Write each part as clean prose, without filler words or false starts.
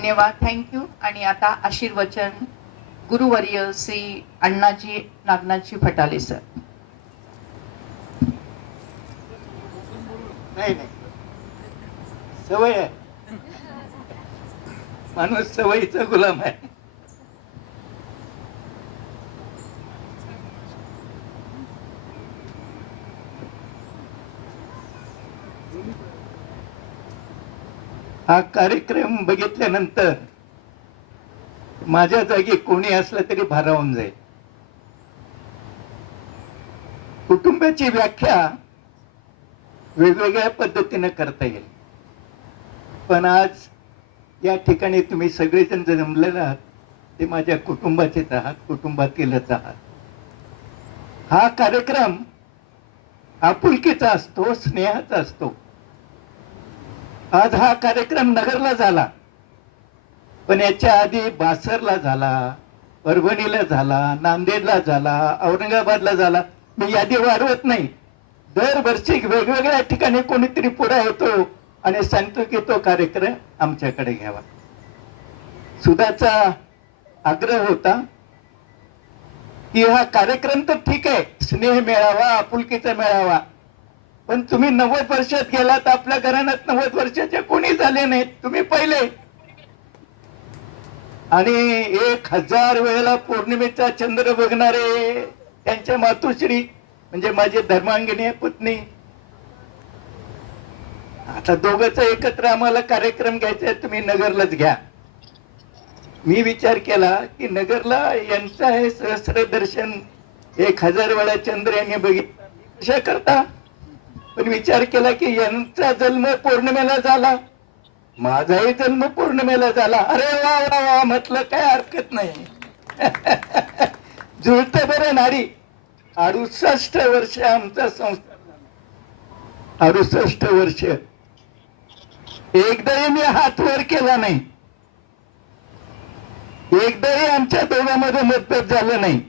धन्यवाद, थँक्यू. आणि आता आशीर्वचन गुरुवर्य श्री अण्णाजी नागनाथजी फटाले सर. नाही नाही, सवय आहे, माणूस सवयीचा गुलाम आहे. हा कार्यक्रम बघितल्यानंतर माझ्या जागी कोणी असलं तरी भारावून जाईल. कुटुंबाची व्याख्या वेगवेगळ्या पद्धतीने करता येईल, पण आज या ठिकाणी तुम्ही सगळेजण जमलेले आहात ते माझ्या कुटुंबाचेच आहात, कुटुंबातीलच आहात. हा कार्यक्रम आपुलकीचा असतो, स्नेहाचा असतो. आज हा कार्यक्रम नगरला झाला, पण याच्या आधी बासरला झाला, परभणीला झाला, नांदेडला झाला, औरंगाबादला झाला. मी यादी वाढवत नाही. दरवर्षी वेगवेगळ्या ठिकाणी कोणीतरी पुढे येतो आणि सांगतो की तो कार्यक्रम आमच्याकडे घ्यावा. सुधाचा आग्रह होता की हा कार्यक्रम तर ठीक आहे, स्नेह मेळावा, आपुलकीचा मेळावा, पण तुम्ही 90 वर्षात गेलात, आपल्या घराण्यात 90 वर्षाचे कोणी झाले नाहीत, तुम्ही पहिले. आणि 1000 वेळेला पौर्णिमेचा चंद्र बघणारे त्यांच्या मातोश्री म्हणजे माझी धर्मांगिनी पत्नी. आता दोघंच एकत्र आम्हाला कार्यक्रम घ्यायचा आहे, तुम्ही नगरलाच घ्या. मी विचार केला की नगरला यांचं आहे सहस्र दर्शन, 1000 वेळा चंद्र यांनी बघितलं कशा करता. पण विचार केला की यांचा जन्म पौर्णिमेला झाला, माझाही जन्म पौर्णिमेला झाला. अरे वा वा वा, म्हटलं काय हरकत नाही. जुळतं बरं नारी. 68 वर्ष आमचा संसार, 68 वर्ष. एकदाही मी हात वर केला नाही, एकदाही आमच्या दोघांमध्ये मतभेद झालं नाही.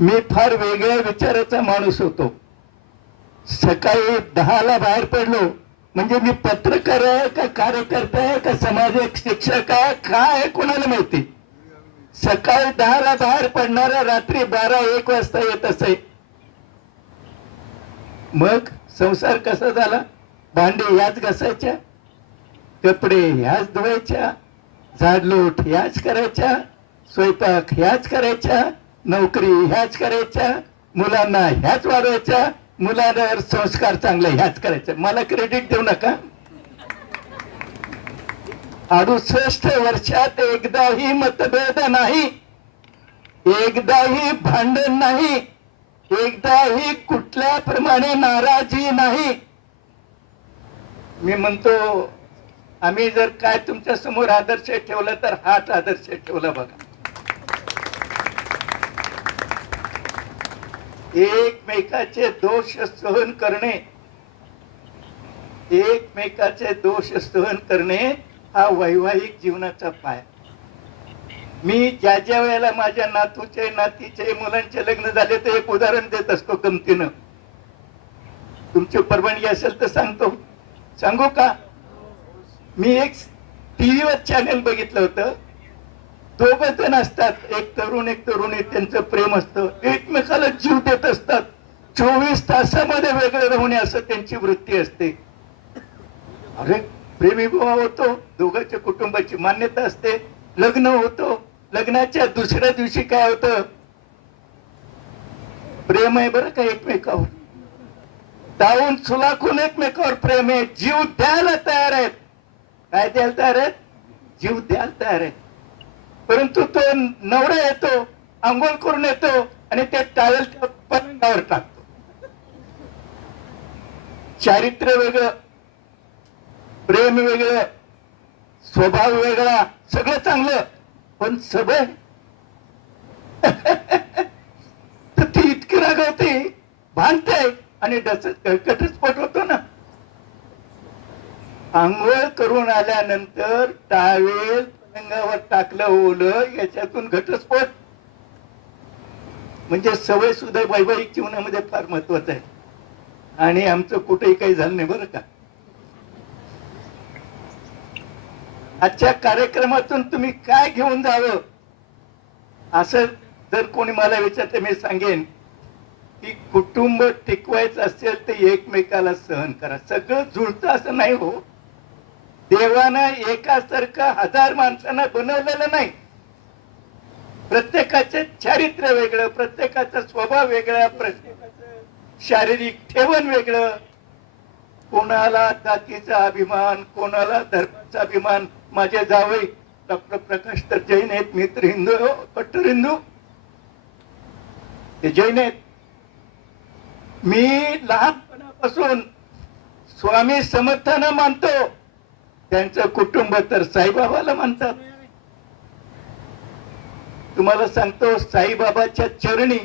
मी फार वेगळ्या विचाराचा माणूस होतो. सकाळी 10ला बाहेर पडलो म्हणजे मी पत्रकार आहे का कार्यकर्ता आहे का समाजिक शिक्षक आहे काय कोणाला माहिती. सकाळी 10ला बाहेर पडणारा रात्री 12-1 वाजता येत असे. मग संसार कसा झाला. भांडे ह्याच घासायच्या, कपडे ह्याच धुवायच्या, झाडलोट ह्याच करायच्या, स्वयंपाक ह्याच करायच्या, नोकरी ह्याच करायच्या, मुलांना ह्याच वाढवायच्या, मुलांवर संस्कार चांगले ह्याच करायचे. मला क्रेडिट देऊ नका. 68 वर्षात एकदाही मतभेद नाही, एकदाही भांडण नाही, एकदाही कुठल्या प्रमाणे नाराजी नाही. मी म्हणतो आम्ही जर काय तुमच्या समोर आदर्श ठेवला तर हाच आदर्श ठेवला बघा. एकमेकाचे दोष सहन करणे, एकमेकाचे दोष सहन करणे हा वैवाहिक जीवनाचा पाय. मी ज्या ज्या वेळेला माझ्या नातूचे नातीचे मुलांचे लग्न झाले तर एक उदाहरण देत असतो गमतीनं. तुमची परवानगी असेल तर सांगतो. सांगू का. मी एक टीव्हीवर चॅनल बघितलं होतं. दोघं जण असतात, एक तरुण एक तरुणी, त्यांचं प्रेम असतं, एकमेकाला जीव देत असतात, 24 तासामध्ये वेगळे राहणे असं त्यांची वृत्ती असते. अरे प्रेमविवाह होतो, दोघांच्या कुटुंबाची मान्यता असते, लग्न होतो, लग्नाच्या दुसऱ्या दिवशी काय होतं. प्रेम आहे बरं का एकमेकावर, दावून सुलाखून एकमेकावर प्रेम आहे, जीव द्यायला तयार आहेत. काय द्यायला तयार आहेत. जीव द्यायला तयार आहेत. परंतु तो नवरा येतो, आंघोळ करून येतो आणि ते टावेल पलंगावर टाकतो. चारित्र्य वेगळं, प्रेम वेगळं, स्वभाव वेगळा, सगळं चांगलं, पण सवय तर ती इतकी रागवते, भांडते आणि घटस्फोट होतो ना. आंघोळ करून आल्यानंतर टावेल पलंगावर टाकलं ओलं, याच्यातून घटस्फोट. म्हणजे सवय सुद्धा वैवाहिक जीवनामध्ये फार महत्वाचं आहे. आणि आमचं कुठेही काही झालं नाही बरं का. आजच्या कार्यक्रमातून तुम्ही काय घेऊन जावं असं जर कोणी मला विचारते, मी सांगेन की कुटुंब टिकवायचं असेल तर एकमेकाला सहन करा. सगळं जुळतं असं नाही हो. देवानं एकासारखं 1000 माणसांना बनवलेलं नाही. प्रत्येकाचे चारित्र्य वेगळं, प्रत्येकाचा स्वभाव वेगळा, प्रत्येकाचं शारीरिक ठेवण वेगळं. कोणाला जातीचा अभिमान, कोणाला धर्माचा अभिमान. माझे जावई डॉक्टर प्रकाश तर जैन आहेत, मित्र हिंदू, कट्टर हिंदू, ते जैन आहेत. मी लहानपणापासून स्वामी समर्थांना मानतो, त्यांचं कुटुंब तर साईबाबाला मानतात. तुम्हाला सांगतो, साईबाबाच्या चरणी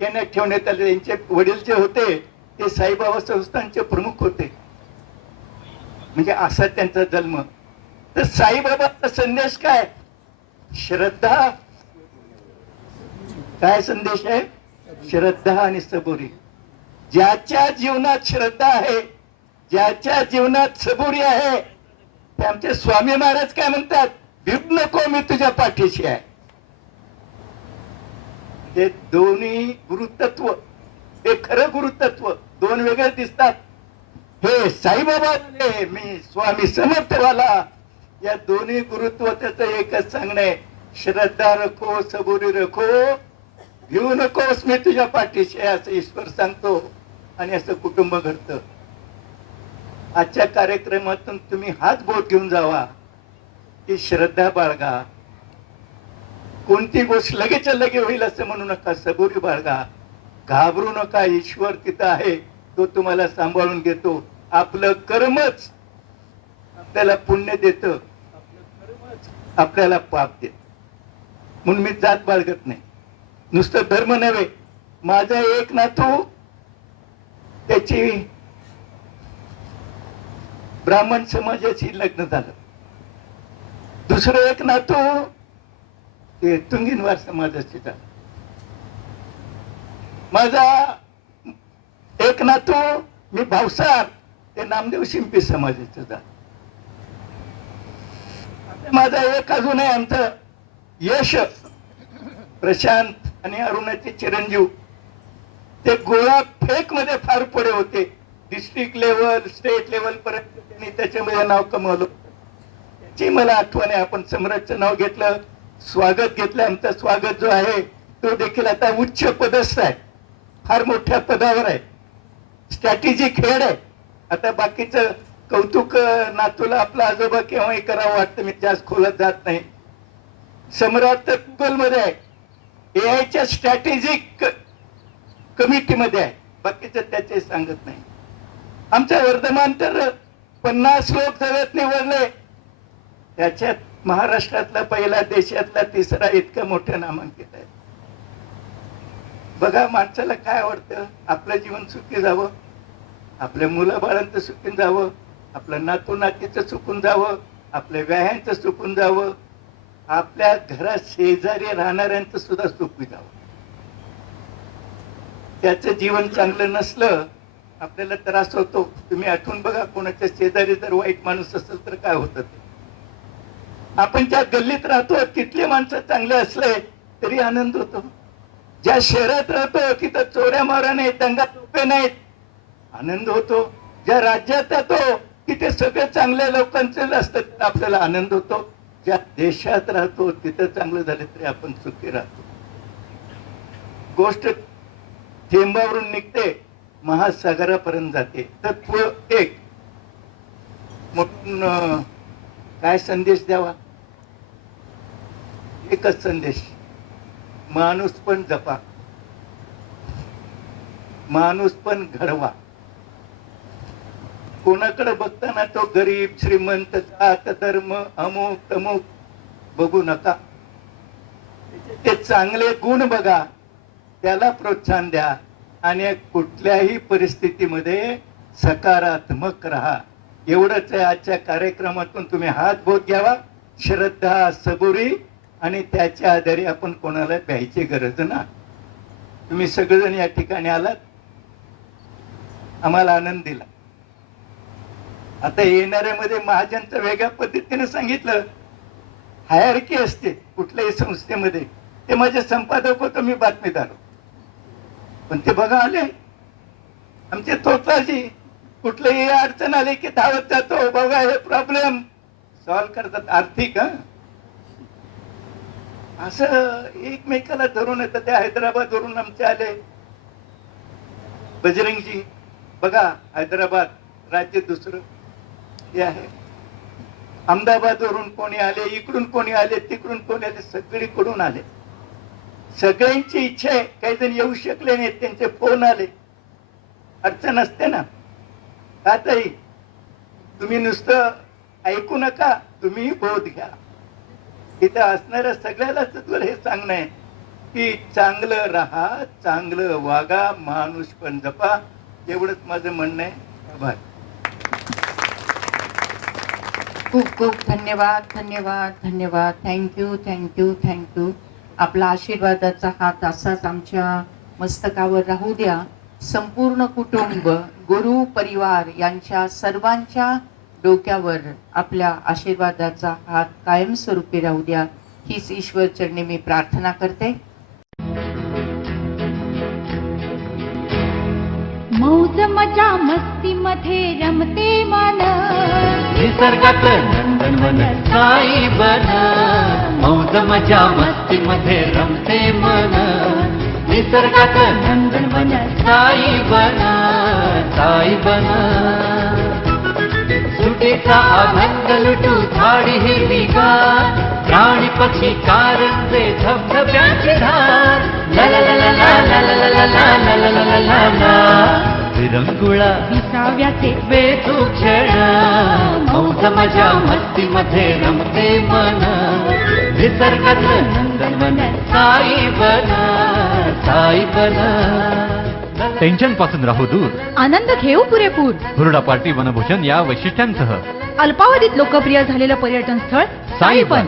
त्यांना ठेवण्यात आले. त्यांचे वडील जे होते ते साईबाबा संस्थानचे प्रमुख होते. म्हणजे असा त्यांचा जन्म. तर साईबाबाचा संदेश काय? श्रद्धा. काय संदेश आहे? श्रद्धा आणि सबुरी. ज्याच्या जीवनात श्रद्धा आहे, ज्याच्या जीवनात सबुरी आहे, ते आमचे स्वामी महाराज काय म्हणतात? भिवू नको, मी तुझ्या पाठीशी आहे. हे दोन्ही गुरुतत्व, हे खरं गुरुतत्व. दोन वेगळे दिसतात. हे साईबाबा, मी स्वामी समर्थवाला. या दोन्ही गुरुत्व त्याचं एकच सांगणं आहे, श्रद्धा रखो, सबुरी रखो, भिवू नकोस, मी तुझ्या पाठीशी आहे, असं ईश्वर सांगतो. आणि असं कुटुंब घडतं. आजच्या कार्यक्रमातून तुम्ही हाच बोध घेऊन जावा की श्रद्धा बाळगा. कोणती गोष्ट लगेच लगे होईल असं म्हणू नका. सबुरी बाळगा. घाबरू नका. ईश्वर तिथं आहे, तो तुम्हाला सांभाळून घेतो. आपलं कर्मच आपल्याला पुण्य देत, आपल्याला पाप देत. म्हणून मी जात बाळगत नाही. नुसतं धर्म नव्हे. माझा एक नातू, त्याची ब्राह्मण समाजाशी लग्न झालं. दुसरं एक नातू ते तुंगीनवार समाजाचे झालं. माझा एक नातू मी भावसार, ते नामदेव शिंपी समाजाचं झालं. माझा एक अजून आहे, आमचं यश, प्रशांत आणि अरुणाचे चिरंजीव, ते गोळा फेक मध्ये फार पुढे होते. डिस्ट्रिक्ट लेवल, स्टेट लेवल पर्यंत त्यांनी त्याच्यामध्ये नाव कमवलं. त्याची मला आठवण आहे. आपण सम्राटचं नाव घेतलं, स्वागत घेतलं. आमचं स्वागत जो आहे तो देखील आता उच्च पदस्थ आहे, फार मोठ्या पदावर आहे. स्ट्रॅटेजिक हेड आहे. आता बाकीचं कौतुक नातूला आपला आजोबा केव्हाही करावं वाटतं, मी जास्त खोलात जात नाही. सम्राट तर गुगल मध्ये आहे, एआयच्या स्ट्रॅटेजिक कमिटीमध्ये आहे, बाकीचं त्याचे सांगत नाही. आमच्या वर्धमान तर 50 लोक जगत निवडले, त्याच्यात महाराष्ट्रातला पहिला, देशातला तिसरा, इतकं मोठं नामांकित आहे. बघा, माणसाला काय आवडतं? आपलं जीवन सुखी जावं, आपल्या मुलाबाळांचं सुखी जावं, आपलं नातू नातीचं सुकून जावं, आपल्या व्याह्यांचं सुकून जावं, आपल्या घरात शेजारी राहणाऱ्यांचं सुद्धा सुखी जावं. त्याचं जीवन चांगलं नसलं, आपल्याला त्रास होतो. तुम्ही आठवून बघा, कोणाच्या शेजारी जर वाईट माणूस असेल तर काय होतं ते. आपण ज्या गल्लीत राहतो तिथले माणसं चांगले असले तरी आनंद होतो. ज्या शहरात राहतो तिथं चोऱ्या मारा नाहीत, दंगा तोफे नाहीत, आनंद होतो. ज्या राज्यात राहतो तिथे सगळे चांगल्या लोकांचे असतात, आपल्याला आनंद होतो. ज्या देशात राहतो तिथं चांगलं झालं तरी आपण सुखी राहतो. गोष्ट थेंबावरून निघते, महासागरापर्यंत जाते. तर एक म्हणून काय संदेश द्यावा? एकच संदेश, माणूस पण जपा, माणूस पण घडवा. कोणाकडे बघताना तो गरीब श्रीमंत, जात धर्म अमुक तमुक बघू नका. ते चांगले गुण बघा, त्याला प्रोत्साहन द्या आणि कुठल्याही परिस्थितीमध्ये सकारात्मक राहा. एवढंच आहे. आजच्या कार्यक्रमातून तुम्ही हात बोध घ्यावा. श्रद्धा, सबुरी, आणि त्याच्या आधारे आपण कोणाला भ्यायची गरज ना. तुम्ही सगळेजण या ठिकाणी आलात, आम्हाला आनंद दिला. आता येणाऱ्यामध्ये महाजनचं वेगळ्या पद्धतीने सांगितलं, हायरकी असते कुठल्याही संस्थेमध्ये. ते माझे संपादक होतो, मी बातमीदार होतो. पण ते बघा आले आमचे तोताजी, कुठलीही अडचण आली की धावत जातो, बघा हे प्रॉब्लेम सॉल्व्ह करतात. आर्थिक असं एकमेकाला धरून येतं. ते हैदराबाद वरून आमचे आले बजरंगजी, बघा हैदराबाद राज्य दुसरं हे आहे. अहमदाबाद वरून कोणी आले, इकडून कोणी आले, तिकडून कोणी आले, सगळीकडून आले. सगळ्यांची इच्छा आहे. काही जण येऊ शकले नाहीत, त्यांचे फोन आले. अडचण असते ना. का ताई, तुम्ही नुसतं ऐकू नका, तुम्ही बोध घ्या. इथं असणाऱ्या सगळ्यालाच तुला हे सांगणं आहे की चांगलं राहा, चांगलं वागा, माणूस पण जपा. एवढंच माझं म्हणणं आहे. आभार. खूप खूप धन्यवाद, धन्यवाद, धन्यवाद. Thank you, thank you, thank you. आपला आशीर्वादाचा हात असाच आमच्या मस्तकावर राहू द्या. संपूर्ण कुटुंब, गुरु परिवार यांच्या सर्वांच्या डोक्यावर आपल्या आशीर्वादाचा हात कायमस्वरूपी राहू द्या, हीच ईश्वर चरणी मी प्रार्थना करते. मौज मजा मस्ती मध्ये रमते मन, निसर्गात नंदनवन साई बन. मौज मजा मस्ती मध्ये रमते मन, निसर्गात नंदनवन साई बन, साई बन. सुटीचा आनंद लुटू झाडी हिरवीगार, प्राणी पक्षी कारंजे धबधब्यांची धार. ला ला ला ला ला ला ला ला ला ला ला ला ला ला. विरंगुळा विसाव्याचे बेतू क्षण, मौज मजा मस्ती मध्ये रमते मन, निसर्गात नंदनवन साई बन, साई बन. टेन्शन पासून राहू दूर, आनंद घेऊ पुरेपूर. हुरडा पार्टी वनभूषण या वैशिष्ट्यांसह अल्पावधीत लोकप्रिय झालेलं पर्यटन स्थळ साईबन.